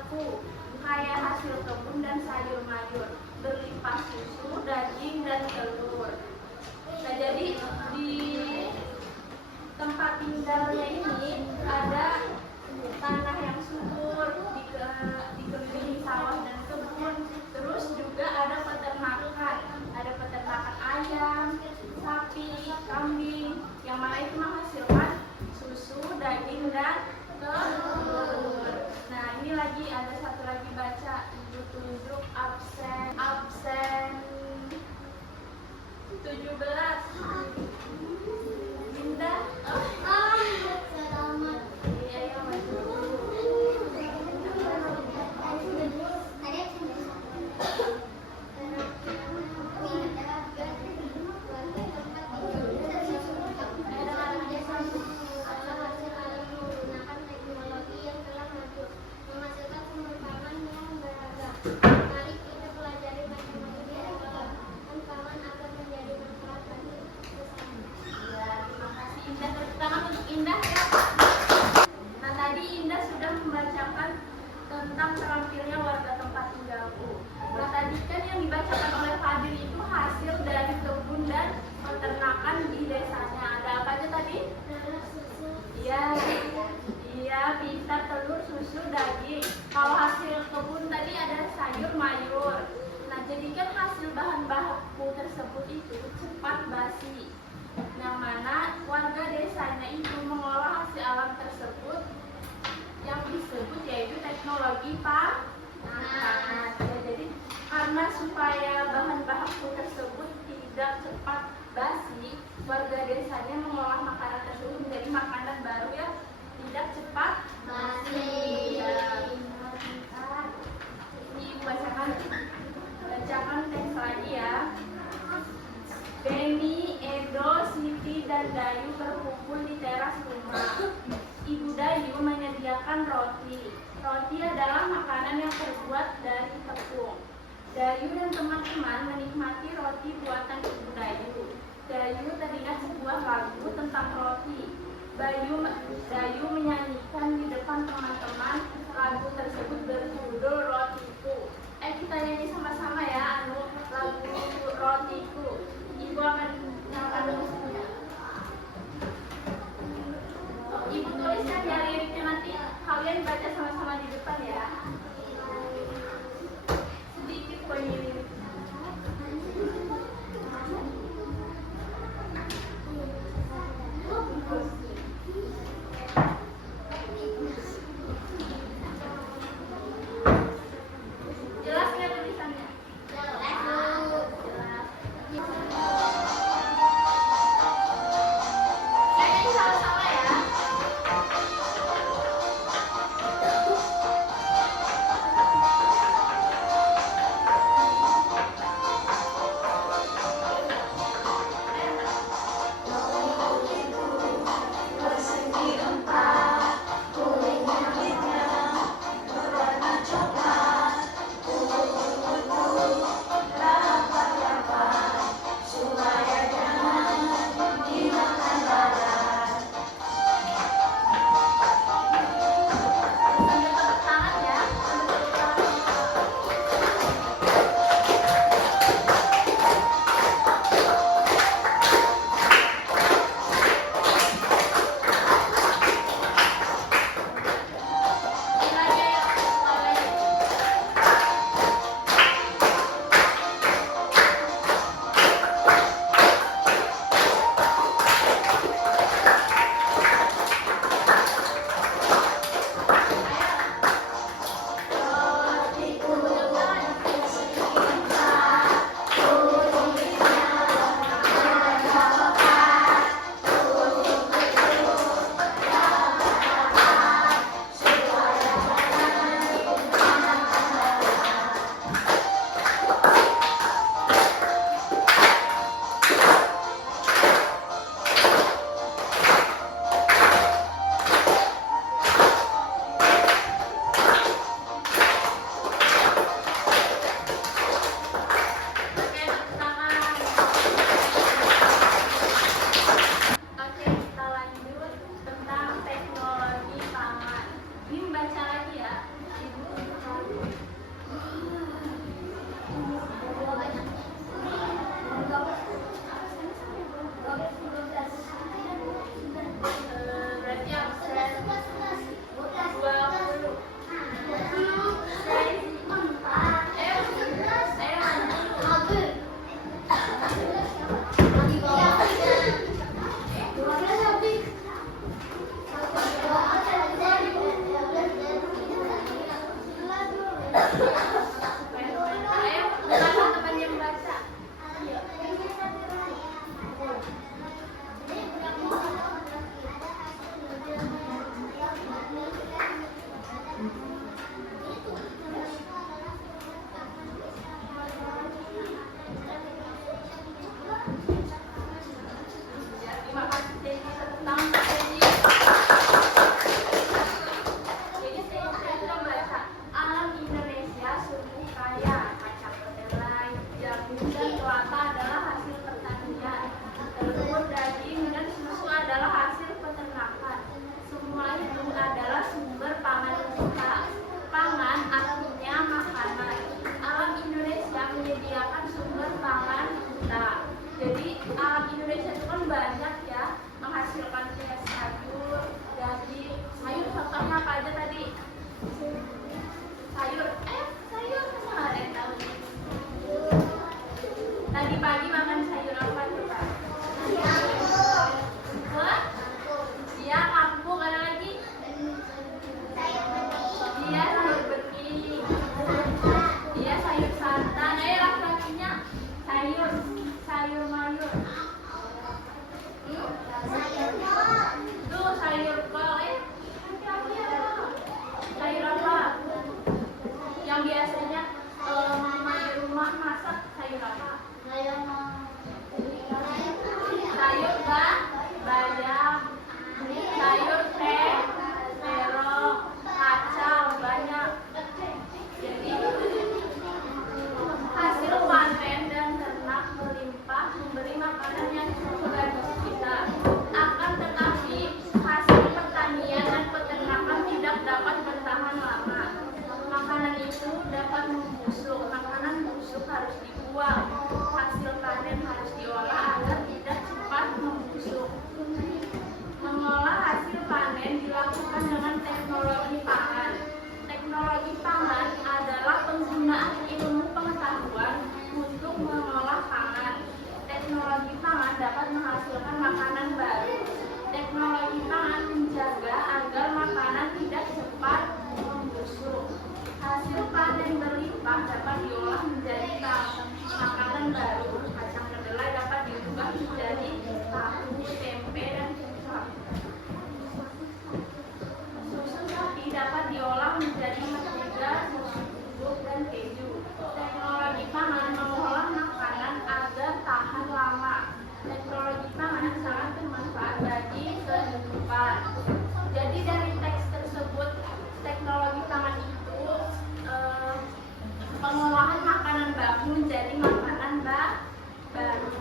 beku, kaya hasil kebun dan sayur mayur, berlimpah susu, daging, dan telur. Nah, jadi di tempat tinggalnya ini ada tanah yang subur, dikelilingi sawah dan kebun. Terus juga ada peternakan ayam, sapi, kambing, yang mana itu menghasilkan susu, daging, dan telur. Nah, ini lagi ada satu lagi baca, ibu tunjuk absen 17. Indah. Selamat. Iya, ya, masuk. Mari kita pelajari macam-macam dan kawan agar menjadi manfaat bagi bersama. Ya, terima kasih Indah. Tepuk tangan untuk Indah ya. Nah, tadi Indah sudah membacakan tentang terampilnya warga tempat tinggalku. Nah, tadi kan yang dibacakan oleh Fadil itu hasil dari kebun dan peternakan di desanya. Ada apa aja tadi? Iya, iya, bisa telur, susu, daging. Kalau hasil kebun tadi ada sayur mayur. Nah, jadi kan hasil bahan baku tersebut itu cepat basi. Yang mana warga desanya itu mengolah hasil alam tersebut yang disebut yaitu teknologi panas. Ya, jadi karena supaya bahan baku tersebut tidak cepat basi, warga desanya mengolah makanan tersebut menjadi makanan baru yang tidak cepat basi. Ya. Ini bacakan teks lagi ya. Beni, Edo, Siti, dan Dayu berkumpul di teras rumah. Ibu Dayu menyediakan roti. Roti adalah makanan yang terbuat dari tepung. Dayu dan teman-teman menikmati roti buatan Ibu Dayu. Dayu teringat sebuah lagu tentang roti. Dayu menyanyikan di depan teman-teman. Lagu tersebut berjudul Rotiku. Kita nyanyi sama-sama ya, lagu Rotiku. Ibu akan nyalakan musiknya. Ibu tuliskan ya liriknya, nanti kalian baca sama-sama di depan ya. Sedikit kok ini liriknya. Ayo, teman-teman yang baca. Terima kasih Teddy, tentang Teddy. Jadi saya sudah baca, alam Indonesia sungguh kaya, kacang kedelai, jagung dan kelapa adalah hasil pertanian. Telur, daging dan susu adalah hasil peternakan. Semua itu adalah sumber pangan kita. Pangan artinya makanan. Alam Indonesia menyediakan sumber pangan kita. Jadi alam Indonesia itu kan banyak ya, menghasilkan kayak sayur, daging. Sayur contohnya apa aja tadi? Sayur, sayur mana ada yang tahu? Tadi pagi makan sayur apa coba? Hah? Iya, kangkung, ada lagi? Iya, sayur bening. Iya, sayur santan. Ayo laki-lakinya. Sayur mayur. Tuh, sayur kol. Laki-laki apa? Sayur apa? Yang biasanya mama di rumah masak sayur apa? Sayur bayam, sayur terong, kacang banyak. Jadi hasil panen dan ternak melimpah memberi makanan yang cukup bagi kita. Akan tetapi hasil pertanian dan peternakan tidak dapat bertahan lama. Makanan itu dapat membusuk. Makanan busuk harus dibuang. Hasil panen harus diolah agar tidak cepat membusuk. Mengolah hasil panen dilakukan dengan teknologi pangan. Teknologi pangan adalah penggunaan ilmu pengetahuan untuk mengolah pangan. Teknologi pangan dapat menghasilkan makanan baru. Teknologi pangan menjaga agar makanan tidak cepat membusuk. Hasil panen berlimpah dapat diolah menjadi makanan baru. Kacang kedelai dapat diubah menjadi tahu, tempe, dan kecap. Susu sapi dapat diolah menjadi mentega, susu bubuk, dan keju. Teknologi pangan mengolah makanan agar tahan lama. Teknologi pangan sangat bermanfaat bagi kehidupan. Jadi dari teks tersebut, teknologi pangan itu pengolahan makanan baku menjadi makanan baru.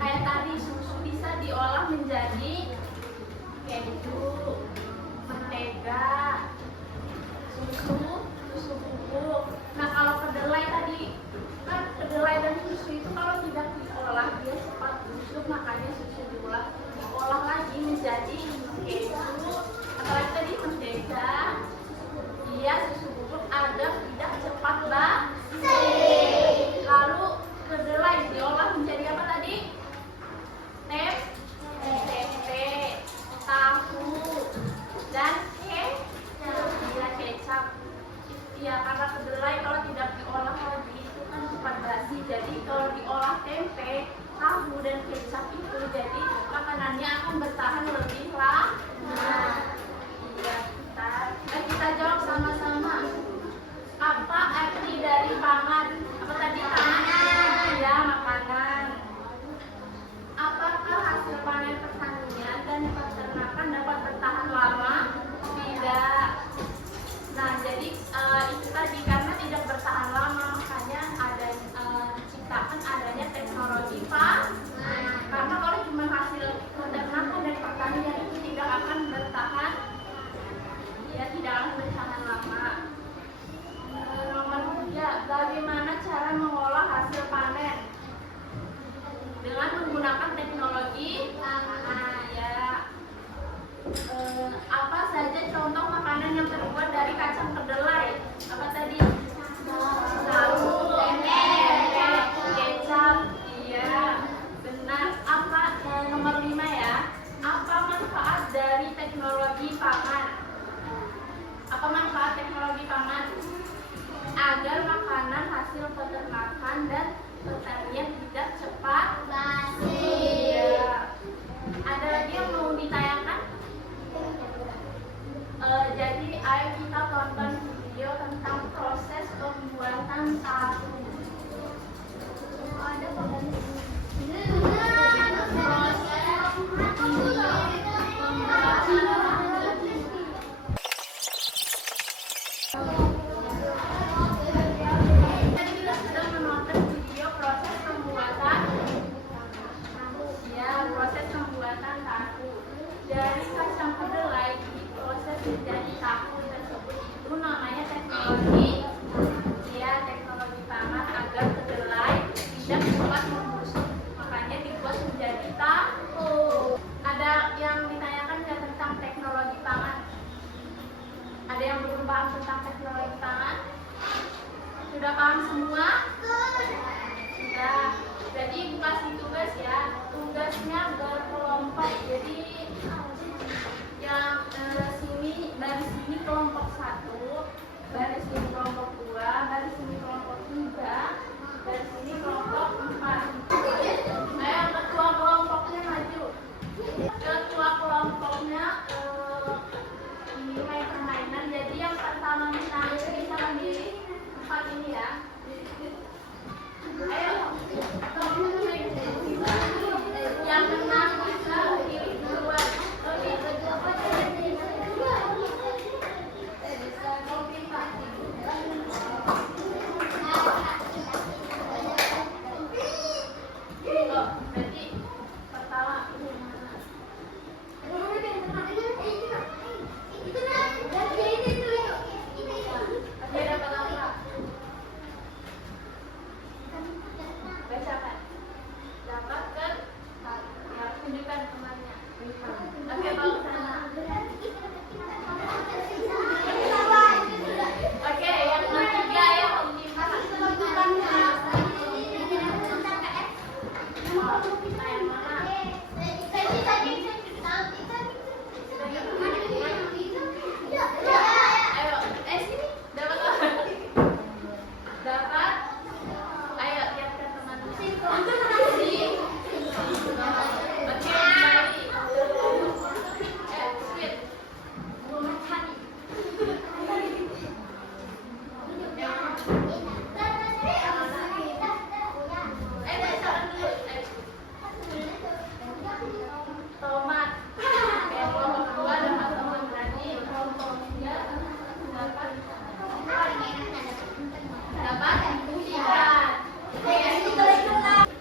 Kayak tadi susu bisa diolah menjadi keju, mentega, susu bubuk. Nah kalau kedelai tadi kan kedelai dan susu itu kalau tidak diolah dia cepat busuk, makanya susu diolah lagi menjadi keju. Apalagi tadi mentega, dia susu bubuk agar tidak cepat basi. Lalu kedelai diolah menjadi apa tadi? Tempe, tahu, dan kecap. Ya karena kedelai kalau tidak diolah lagi itu kan cepat basi. Jadi kalau diolah tempe, tahu, dan kecap itu jadi makanannya akan bertahan lebih lama. Iya, kita jawab sama-sama. Apa arti dari pangan? Apa tadi pangan? Ya, makanan. Apakah hasil panen pertanian dan peternakan dapat bertahan lama? Tidak. Nah, jadi itu tadi karena tidak bertahan lama, makanya ada diciptakan adanya teknologi pangan. Karena kalau cuma hasil peternakan dan pertanian itu tidak akan bertahan, ya tidak akan bertahan lama. Nomor 3, bagaimana cara mengolah hasil panen? Dengan menggunakan teknologi pangan, ya. Apa saja contoh makanan yang terbuat dari kacang kedelai? Apa tadi? Tahu, tempe, kecap. Iya, benar. Apa nomor 5 ya? Apa manfaat dari teknologi pangan? Apa satu. Ada Tadi kita sudah menonton video proses pembuatan tahu. Dari kacang kedelai diproses menjadi tahu tersebut itu namanya teknologi pangan agar kedelai tidak cepat membusuk, makanya dibuat menjadi tahu. Ada yang ditanyakan nggak tentang teknologi pangan? Ada yang belum paham tentang teknologi pangan? Sudah paham semua? Sudah. Jadi ibu kasih tugas ya. Tugasnya berkelompok. Jadi yang sini baris ini kelompok 1, baris ini kelompok 2, baris ini kelompok 3, baris ini kelompok 4. Ayo ketua kelompoknya maju. Ketua kelompoknya ini main permainan. Jadi yang pertama bisa mandiri 4 ini ya. Ayo. Yang menang bisa pilih duluan. Berarti pertama ini mana? Dia dapat apa? Bacakan. Dapat kan? Ya, tunjukkan temannya. Oke, bawa ke sana. Oke, yang ketiga ya, Om Dimas. Yang mana? Ayo, sini. Dapat apa? Dapat. Ayo, lihatkan temannya. Oke, kembali. Sweet. Bacakan dulu. Tomat. Kelompok 2 dapat tomat berarti kelompok 3 dapat ikan.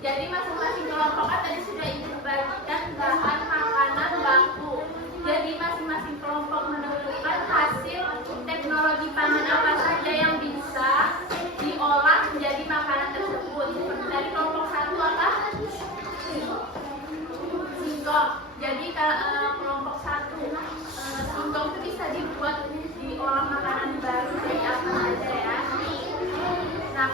Jadi masing-masing kelompok kan tadi sudah ibu bagikan bahan makanan baku. Jadi masing-masing kelompok menentukan hasil teknologi pangan apa saja yang bisa diolah menjadi makanan tersebut. Dari kelompok 1 apa? Singkong. Jadi kelompok 1 singkong itu bisa diolah makanan baru dari apa saja ya. Nah,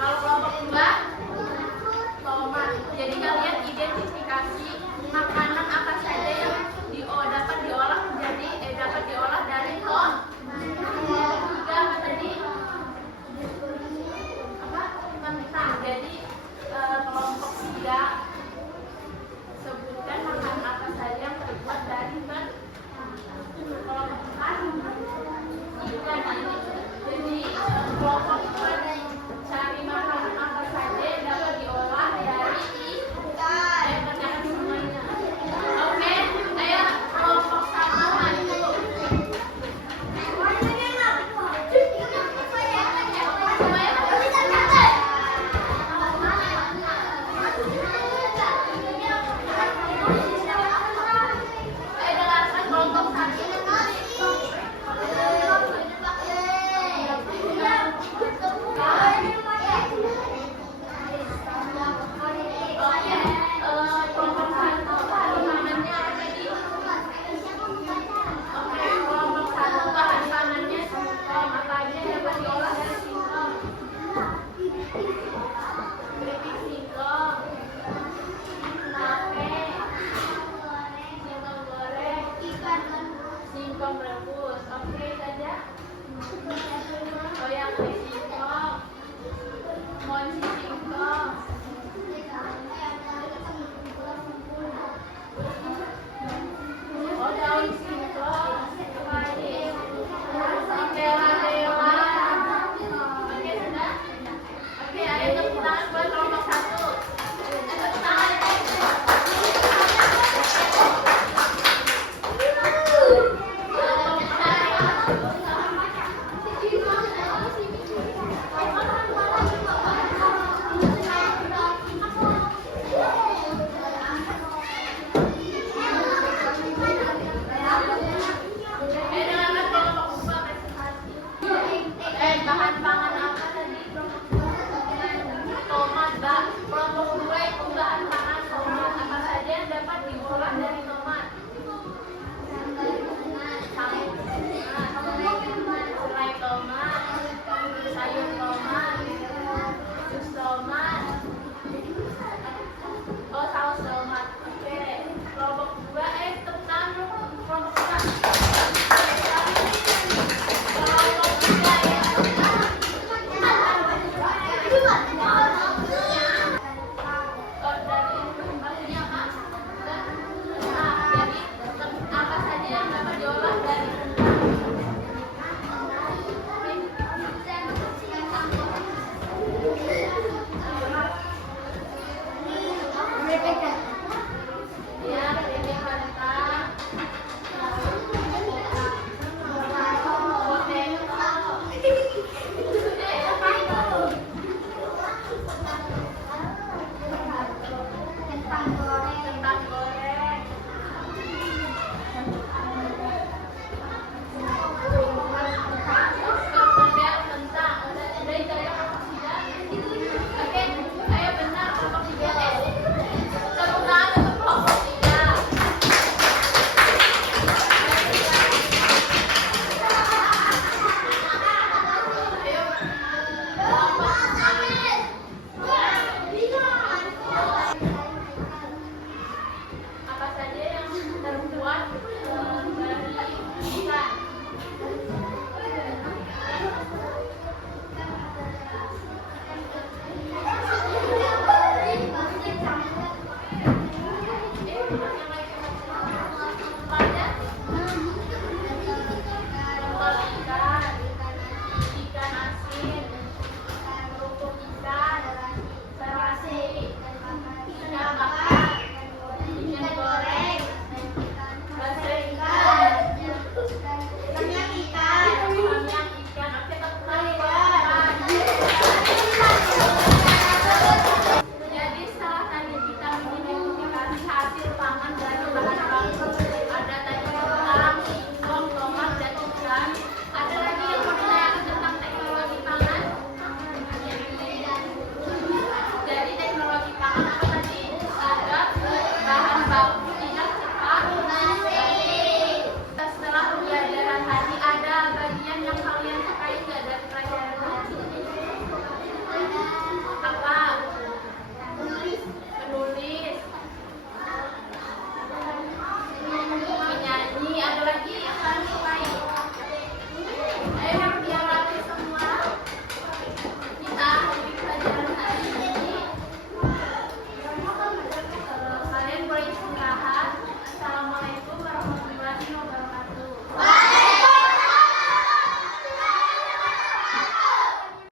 Yustoman, Yustoman,